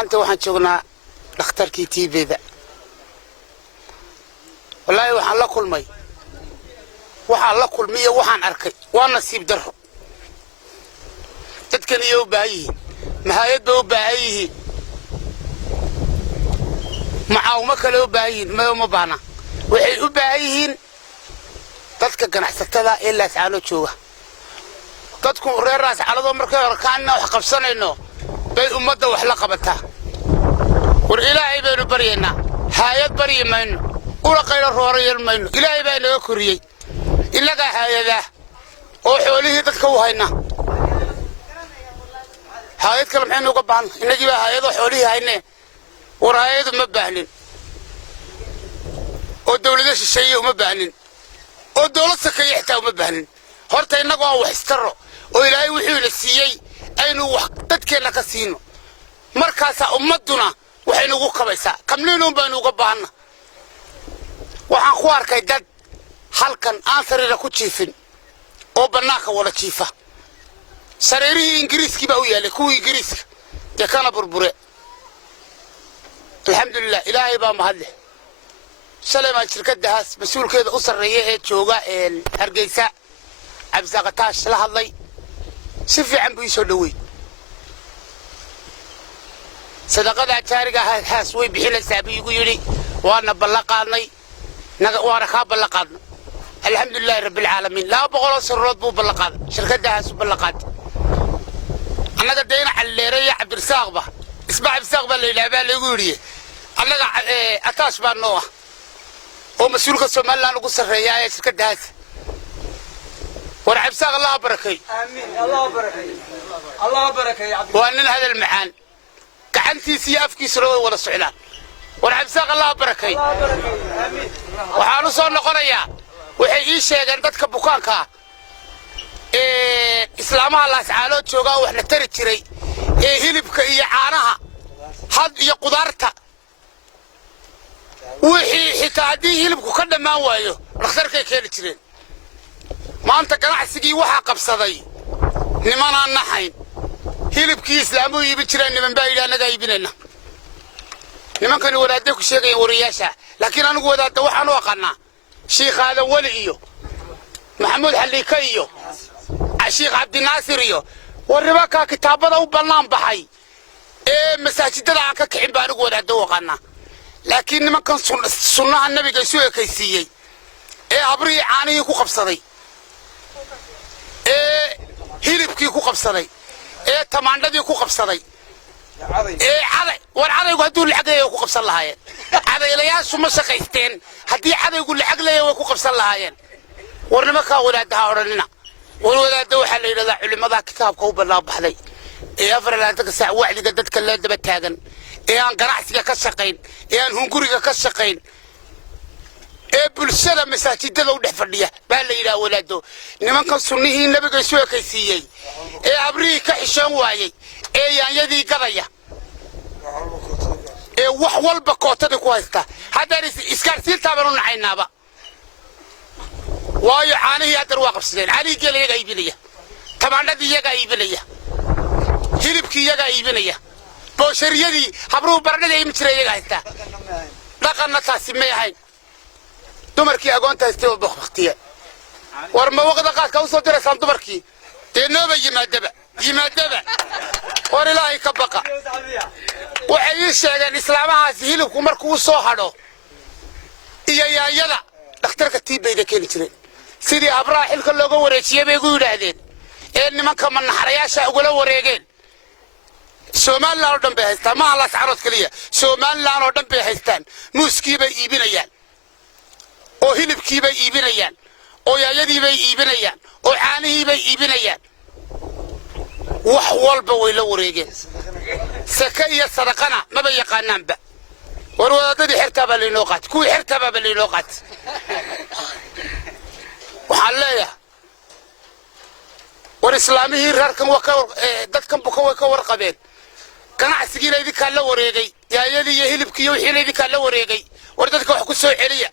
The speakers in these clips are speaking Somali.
أنت وحن شغلنا نختار كي تي في ذا والله وحن لا كل مي وحن لا كل مية وحن أركي وأنا سيب درهم تتكن يوبايه مهايد يوبايه معاومة كله يوبايين ما يوم بانا وحي يوبايين تتكن كان حسكتها إلا سعالو شوه تتكن غير راس على ضمر كأنه وحقف سنة إنه بين أمده وحلقة بتها والإلهي بينه برينا هايد بري منه ولا غير الروري منه إلهي بينه يكريه إلا جا هايده وحوله تتكوهينا هايد كلام حين وقبان إن جيبه هايد وحوله هينه ورايد مبهلين والدولة الشيء ومبهلين والدولة سكيحته ومبهلين هرتا إنه هو حستره وإلهي وحول السيئي أينو وحدتك لك سينو مركاسا أمدنا وحين وقوك بيسا كملينهم بينو قبانا وحان خوار كيداد حالكا آنسري لكو تشيفين oo banaanka wala jiifa sareerihi ingiriiski baa u yaalay kuwii ingiriiska ee kana burbure alxamdulillah ilaahay baa mahadle salama shirkadaas mas'uulkeeda u sareeya ee jooga Hargeysa absaqatash la hadlay si fiican buu soo dhaweey sadaqada jaariga haas way bixinaysaa buu igu yiri waana balaqaanay naga waana ka balaqaanay الحمد لله رب العالمين لا بقول سرود بو بلقاد شركة دهس بلقاد أنا قدينا على الليرية عبد الرزاق به اسمع عبد الرزاق اللي لعبه اللي يقولي أنا أتاش بانوه هو مسؤول قسم الله نقول سرية شركة دهس ورعب الرزاق الله بركي آمين الله بركي الله بركي يا عبد وأننا هذا المعان كعنتي سياف كيسرو ولا سعلان ورعب الرزاق الله بركي الله بركي آمين وحانو صار نقوليا waxay ii sheegeen dadka bukaanka islaamaha la saalo jooga wax la tari jiray hilibka iyo caanaha had iyo qudaarta wixii xitaa hadii hilibku ka dhamaan waayo dhakhtarkay keenay jireen maanta ganacsigii waxa qabsaday niman aan nahayn hilibkii islaamuhu iibin jireen niman baa ilaanaga iibinayna nimankani wadaadday ku sheegay wariyaasha laakiin anigu wadaadda waxaan u aqaanaa شيخ هذا ولي محمود حليكيو الشيخ عبد الناصر يو والرباكا كتابه وبلان بحي مساجد لا ككعين بانو ودا دوقنا لكن ما كان سنه النبي كيسو كيسيي ابري عاني كو قبسدي هيلبكي كو قبسدي تمانددي كو قبسدي عادي والعادي يقعدوا العقليه وكو قبسن لهايين عادي الياس ما شقيستين hadii cadaygu lacag leeyahay way ku qabsan lahaayeen warnimo ka walaadaha oranina walaada waxa la yiraahdaa culimada kitaabka u balaa baxday afar saac wacdiga dadka la daba taagan aan ganacsiga ka shaqeyn aan hunguriga ka shaqeyn bulshada masaajidada u dhex fadhiya baa la yiraahdaa walaado nimankan sunnihii nabiga soo kaysiiyay abrii ka xishoon waayay yaanyadii gadaya wax walba kootada ku haysta hadda iskaarsiinta baan u nacaynaba waayo caanihi hadda waa qabsadeen caanihi geelayaga iibinaya tamaandhadii iyaga iibinaya hilibkii iyaga iibinaya booshariyadii habruhu baradhada iibin jiray iyaga haysta dhaqanna taasi ma ahayn dumarkii agoonta haystay oo baktiya war ma waqda qaadka u soo diraysaan dumarkii dee nooba yimaadaba war ilaahay ka baqa waxay sheegeen islaamahaas hilibku markuu soo hadho iyo yaayada dhakhtarka tiibeyda keen jiray sidii abraha xilka looga wareejiyay bay ugu yiraahdeen nimanka manaxarayaasha uga wareegeen Soomaaliland oo dhan bay haystaan ma la saarod kaliya Soomaaliland oo dhan bay haystaan muuskii bay iibinayaan oo hilibkii bay iibinayaan oo yaayadii bay iibinayaan oo caanihii bay iibinayaan wax walba way la wareegeen سكية صدقنا ما بيقانن بقى ورودي حرتها بالنوقات كوي حرتها بالنوقات وحليا والإسلامي راركم وكور دتكم بكوا كور قبيل كان عسكري يدي كان له وريجي يا يلي يهلب كيو حين يدي كان له وريجي وردتك وحكوا سوي عليا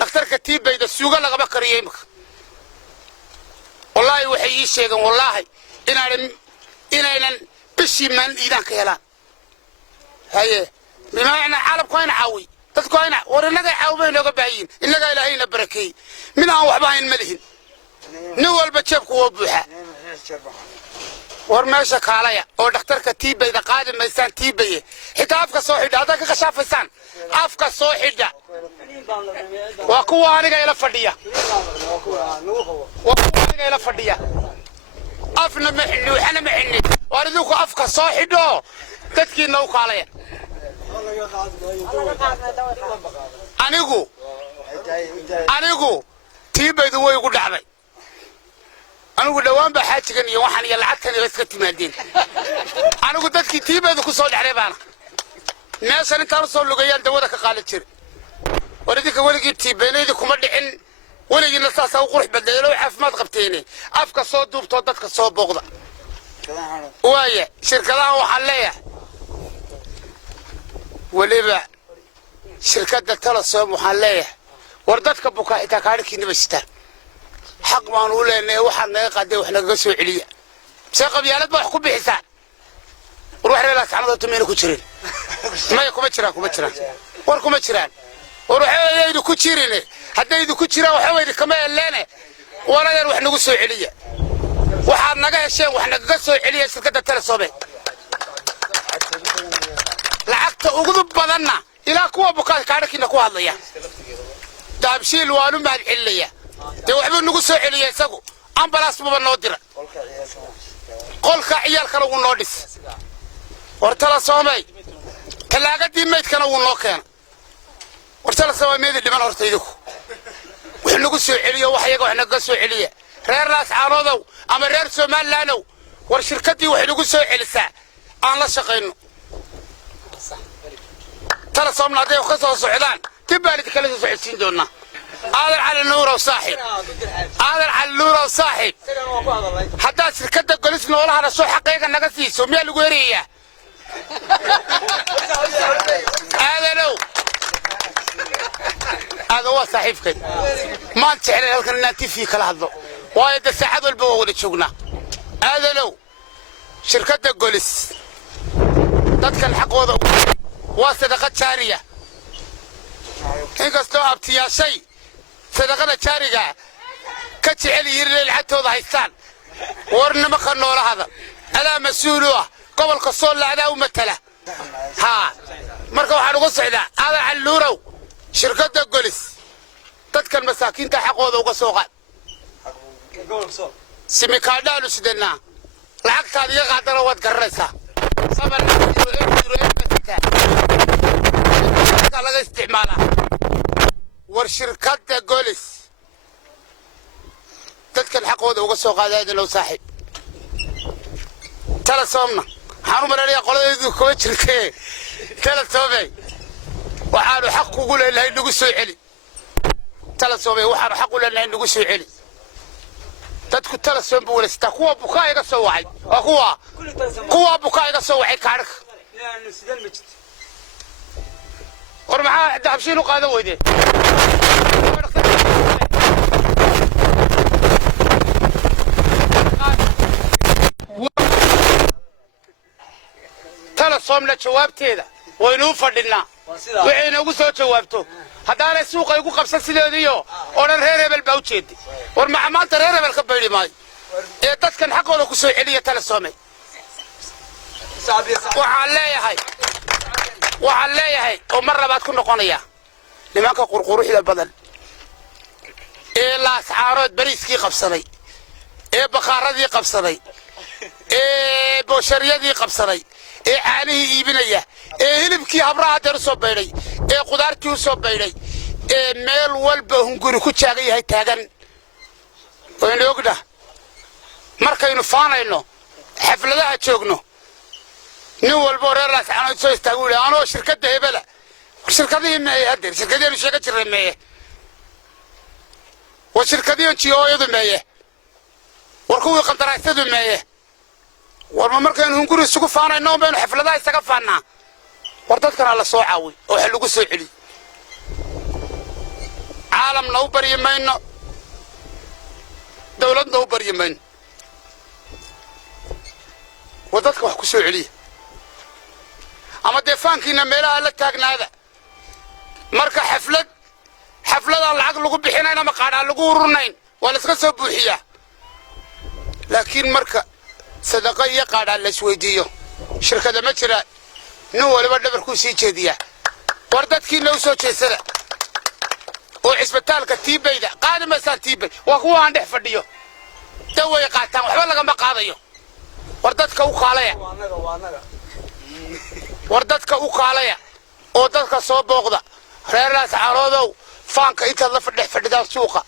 أكثر كتير بيد السوق اللي قبل كريمك والله وحي شيء والله إن بشي من إذا كيلان هاي بمعنى عالم كوين عاوي تذكرين ورناك عاوبين وقبعين إنك إلهينا بركي منها وحباين ملهن نول بتشبك وبوحة ورماشك عليا ودكتورك تيبي إذا قادم ميسان تيبي حتى أفكا صوحي هذاك كشاف إنسان أفكا صوحي ده وقوة أنا إلى فدية وقوة أنا إلى فدية أفنا محني وحنا محني وأريدوك أفكا صوحي ده تذكي نوك عليا anigu tiibaydu way ugu dhacday anigu dhawaan baa xaajigan iyo waxaan iyo lacagtan iska timaadeen anigu dadkii tiibaydu ku soo dhacday baana meeshan intaan soo lugayaan dawada ka qaali jir waradika waligii tiibaynaydi kuma dhicin waligiina saasa u qurux badleelo caafimaad qabteene afka soo duubtoo dadka soo booqda waaye shirkadaha waxaan leeyahay waliba shirkadda Telesom waxaan leeyahay war dadka buka inta kaarkiina bastaan xaq baan u leenahay waxaan naga qaday wax naga soo celiya si qabyaalad wax ku bixisaan ruux reer saacado tumeena ku jirin ma kuma jiraan war kuma jiraan ruuxaydu ku jirine hadaydu ku jiraan waxa weeydi kama leene walaal wax nagu soo celiya waxaad naga hesheen wax naga soo celiya shirkadda Telesom lacagta ugu badanna ilaa kuwa buka kaarkiina ku hadlaya daabshiil waanu mahad celiya de waxba nagu soo celiya isagu ambalaas baba noo dira qolka ciyaalkana uu noo dhis war Telesom talaagadii meydkana uu noo keena war Telesom meedi dhiman hortaydu wax nagu soo celiyo wax iyaga wax naga soo celiya reer raas caanodow ama reer Soomaaliland war shirkadii wax nagu soo celisaa aan la shaqeyno Telesom نادي وخصوص سعودان تبالي تكلم سعودين دونا هذا على النور وصاحب هذا على النور وصاحب حتى شركة قلسنا والله على سوق حقيقة نقصي سمية القويرية هذا لو هذا هو صاحبك ما تسعر لك الناتي فيك لحظة وايد الساعات والبوغل تشوقنا هذا لو شركة قلس تتكلم حق وضع وصدقة جارية إنك استوعبت يا شيء صدقة جارية كتعلي يرلي حتى وضعيستان ورنا مخنور هذا ألا مسؤولوه قبل قصول لعنا ومثله ها مركب حلو قصعدا هذا علورو شركة قلس تذكر مساكين تحقوا وقصوغات سمكادالو سدنا العقد هذه قادرة وتقرسها صبر laga isticmaala war shirkadda Golis dadkan xaqooda uga soo qaadayeen loo saaxiib Telesomna waxaan u maleeyaa qoladeedu ku jirtay Telesom waxaanu xaq ugu leeyahay nagu soo celi Telesom waxaanu xaq u leeyahay nagu soo celi dadku Telesom buu walaastaa kuwa bukaa iga soo wacay kuwa bukaa iga soo wacay kaarka ورمحا دابشين وقاده ويدي Telesom la jawaabteeda waynu fadhinaa waxayna ugu soo jawaabto hadaan suuqa ugu qabsan sideediyo oo reer hebel baa u jeeday war maanta reer hebel ka bayri maay ee dadkan xaqooda ku soo celiya Telesom waxaan leeyahay oo mar labaad ku noqonaya nimanka qurquruxda badan ee laascaarood bariiskii qabsaday ee bakaaradii qabsaday ee booshariyadii qabsaday ee caanihii iibinaya ee hilibkii habraha deer soo beeray ee qudaartii soo beeray ee meel walba hunguri ku jaagan yahay taagan wayna ogda markaynu faanayno xafladaha joogno nin walba reer laascaarood soo istaagay anoo shirkadda hebela shirkadii ma yahay shirkadii sheega jirnay وشركتي جيويدو مايه warkuwii qandaraasadu meeye warma markaynu hunguri isugu faanayno baynu xafladaha isaga faanaa war dadkana la soo caawi oo xil ugu soo celi caalamna u bariyemayno dawladna u bariyemayno wadadka wax ku soo celiya ama dee faankiina meelaha la taagnaada marka xafladaan lacag lagu bixinayn ama qaadhaan lagu ururnayn waa la iska soo buuxiyaa laakiin marka sadaqa iyo qaadhaan la isweydiiyo shirkada ma jira nin waliba dhabarkuu sii jeediyaa war dadkiina u soo jeesada oo cisbitaalka tiibayda qaadi maysaan tiibay waa kuwa aan dhex fadhiyo daway qaataan waxba lagama qaadayo war dadka u kaalaya war dadka u kaalaya oo dadka soo booqda reeraas caaroodow faanka intaad la fadhidaan suuqa